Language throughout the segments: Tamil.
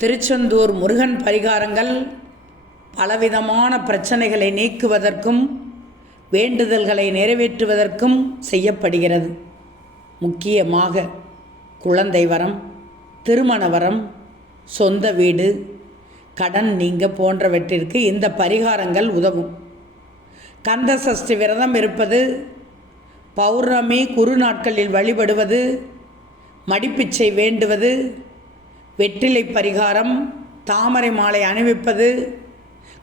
திருச்செந்தூர் முருகன் பரிகாரங்கள் பலவிதமான பிரச்சனைகளை நீக்குவதற்கும் வேண்டுதல்களை நிறைவேற்றுவதற்கும் செய்யப்படுகிறது. முக்கியமாக குழந்தை வரம், திருமண வரம், சொந்த வீடு, கடன் நீங்க போன்றவற்றிற்கு இந்த பரிகாரங்கள் உதவும். கந்த சஷ்டி விரதம் இருப்பது, பௌர்ணமி குரு நாட்களில் வழிபடுவது, மடிப்பிச்சை வேண்டுவது, வெற்றிலை பரிகாரம், தாமரை மாலை அணிவிப்பது,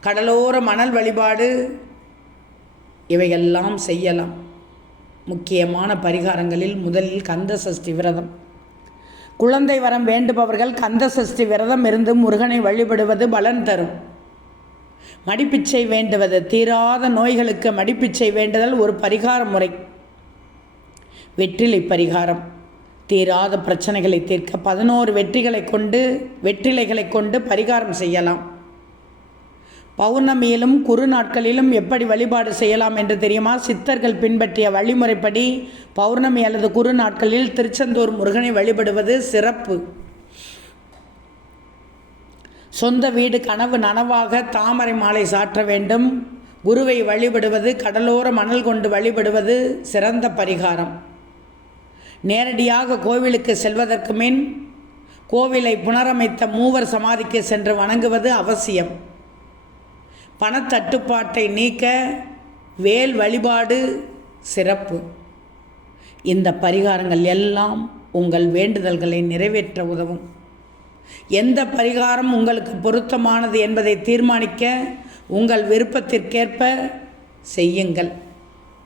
கடலோர மணல் வழிபாடு இவையெல்லாம் செய்யலாம். முக்கியமான பரிகாரங்களில் முதலில் கந்த சஷ்டி விரதம். குழந்தை வரம் வேண்டுபவர்கள் கந்த சஷ்டி விரதம் இருந்து முருகனை வழிபடுவது பலன் தரும். மடிப்பிச்சை வேண்டுவது, தீராத நோய்களுக்கு மடிப்பிச்சை வேண்டுதல் ஒரு பரிகார முறை. வெற்றிலை பரிகாரம், தீராத பிரச்சனைகளை தீர்க்க 11 வெற்றிலைகளை கொண்டு பரிகாரம் செய்யலாம். பௌர்ணமியிலும் குரு நாட்களிலும் எப்படி வழிபாடு செய்யலாம் என்று தெரியுமா? சித்தர்கள் பின்பற்றிய வழிமுறைப்படி பௌர்ணமி அல்லது குரு நாட்களில் திருச்செந்தூர் முருகனை வழிபடுவது சிறப்பு. சொந்த வீடு கனவு நனவாக தாமரை மாலை சாற்ற வேண்டும். குருவை வழிபடுவது, கடலோர மணல் கொண்டு வழிபடுவது சிறந்த பரிகாரம். நேரடியாக கோவிலுக்கு செல்வதற்கு முன் கோவிலை புனரமைத்த மூவர் சமாதிக்கு சென்று வணங்குவது அவசியம். பணத்தட்டுப்பாட்டை நீக்க வேல் வழிபாடு சிறப்பு. இந்த பரிகாரங்கள் எல்லாம் உங்கள் வேண்டுதல்களை நிறைவேற்ற உதவும். எந்த பரிகாரம் உங்களுக்கு பொருத்தமானது என்பதை தீர்மானிக்க உங்கள் விருப்பத்திற்கேற்ப செய்யுங்கள்.